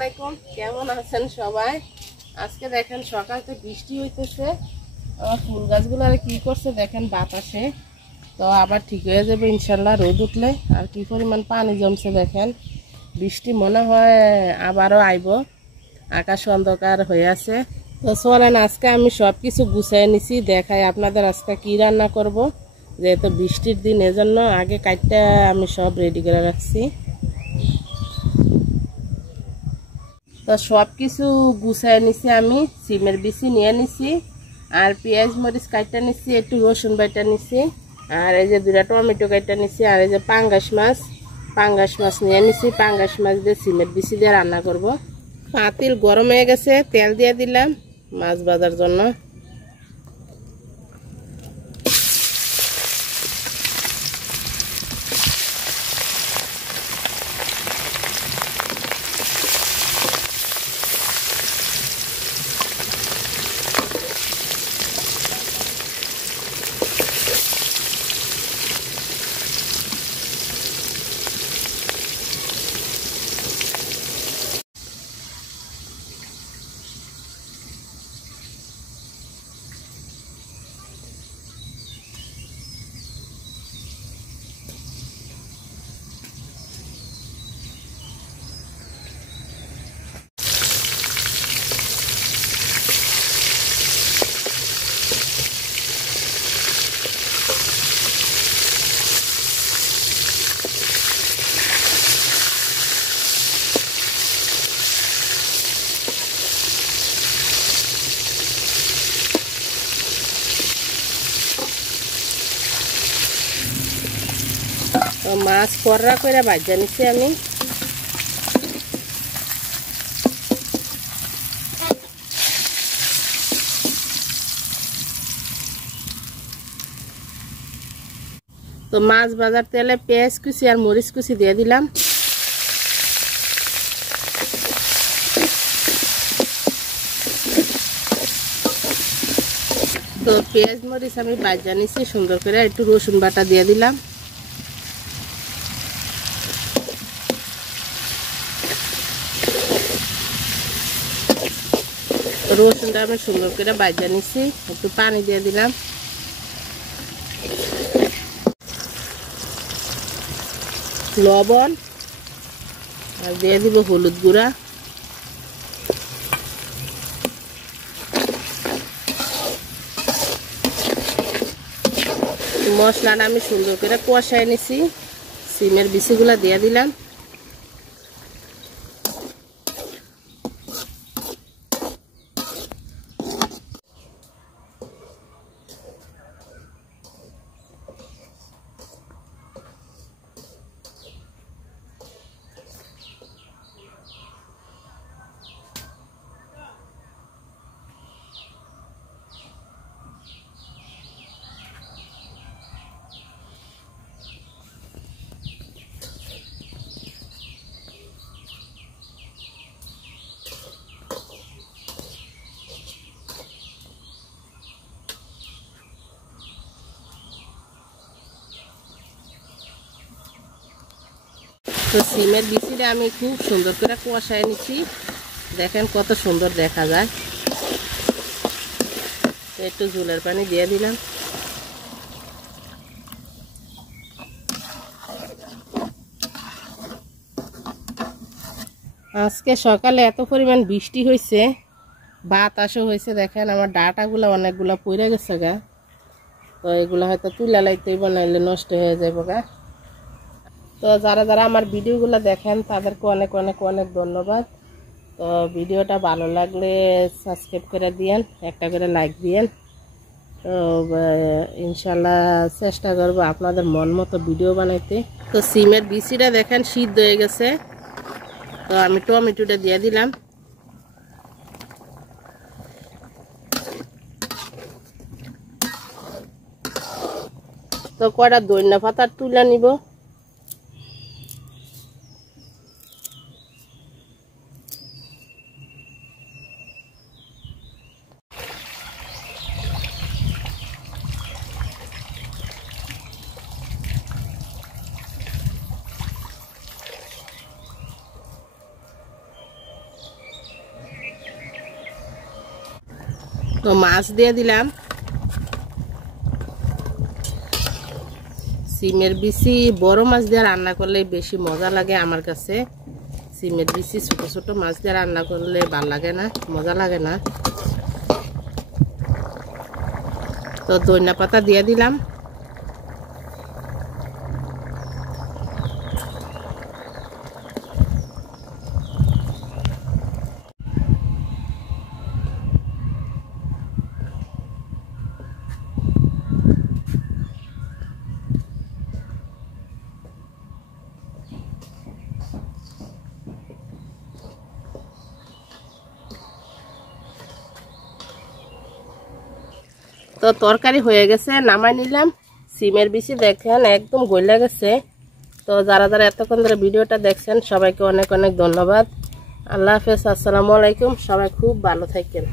আলাইকুম, কেমন আছেন সবাই? আজকে দেখেন সকালতে বৃষ্টি হইতেছে। আমার ফুল গাছগুলো আর কি করছে দেখেন বাতাসে, তো আবার ঠিক হয়ে যাবে ইনশাল্লাহ রোদ উঠলে। আর কি পরিমাণ পানি জমছে দেখেন, বৃষ্টি মনে হয় আবারও আইব, আকাশ অন্ধকার হয়ে আছে। তো চলেন আজকে আমি সব কিছু গুছিয়ে নিছি, দেখাই আপনাদের আজকে কি রান্না করব। যেহেতু বৃষ্টির দিন এজন্য আগে কাটটা আমি সব রেডি করে রাখছি। তো সব কিছু গুছিয়ে নিছি, আমি সিমের বিচি নিয়ে নিছি, আর পেঁয়াজ মরিচ কাটটা নিছি, একটু রসুন বাটা নিছি, আর এই যে 2টা টমেটো কাটটা নিছি, আর এই যে পাঙ্গাস মাছ নিয়ে নিছি। পাঙ্গাস মাছ দিয়ে সিমের বিচি দিয়ে রান্না করব। পাতিল গরম হয়ে গেছে, তেল দিয়ে দিলাম মাছ ভাজার জন্য। তো মাছ কররা করে ভাজা নিচ্ছি আমি। তো মাছ ভাজার তেলে পেঁয়াজ কুচি আর মরিচ কুচি দিয়ে দিলাম। তো পেঁয়াজ মরিচ আমি ভাজা নিচ্ছি সুন্দর করে, একটু রসুন বাটা দিয়ে দিলাম। রসুনটা আমি সুন্দর করে ভাজা নিচ্ছি, একটু পানি দিয়ে দিলাম। লবণ আর দিয়ে দিব হলুদ গুঁড়া। মশলাটা আমি সুন্দর করে কষাই নিছি, সিমের বিচিগুলা দিয়ে দিলাম। তো সিমের বিচিটা আমি খুব সুন্দর করে কষায় নিচ্ছি, দেখেন কত সুন্দর দেখা যায়। একটু ঝোলের পানি দিয়ে দিলাম। আজকে সকালে এত পরিমাণ বৃষ্টি হয়েছে, বাতাসও হয়েছে, দেখেন আমার ডাঁটাগুলো অনেকগুলো পড়ে গেছে গা। তো এগুলো হয়তো তুলা লাইতেই বানাইলে নষ্ট হয়ে যাবে গা। তো যারা যারা আমার ভিডিওগুলো দেখেন তাদেরকে অনেক অনেক অনেক ধন্যবাদ। তো ভিডিওটা ভালো লাগলে সাবস্ক্রাইব করে দিয়েন, একটা করে লাইক দিয়েন। তো ইনশাল্লাহ চেষ্টা করবো আপনাদের মন মতো ভিডিও বানাইতে। তো সিমের বিচিটা দেখেন সিদ্ধ হয়ে গেছে, তো আমি টমেটোটা দিয়ে দিলাম। তো কয়টা ধনিয়া পাতা তুলে নিব। তো মাছ দিয়ে দিলাম, সিমের বিচি বড় মাছ দিয়ে রান্না করলে বেশি মজা লাগে আমার কাছে। সিমের বিচি ছোট ছোট মাছ দিয়ে রান্না করলে ভালো লাগে না, মজা লাগে না। তো ধনিয়া পাতা দিয়ে দিলাম। তো তরকারি হয়ে গেছে, নামাই নিলাম। সিমের বিচি দেখেন একদম গলে গেছে। তো যারা যারা এতক্ষণ ধরে ভিডিওটা দেখছেন সবাইকে অনেক অনেক ধন্যবাদ। আল্লাহ হাফেজ, আসসালামু আলাইকুম। সবাই খুব ভালো থাকেন।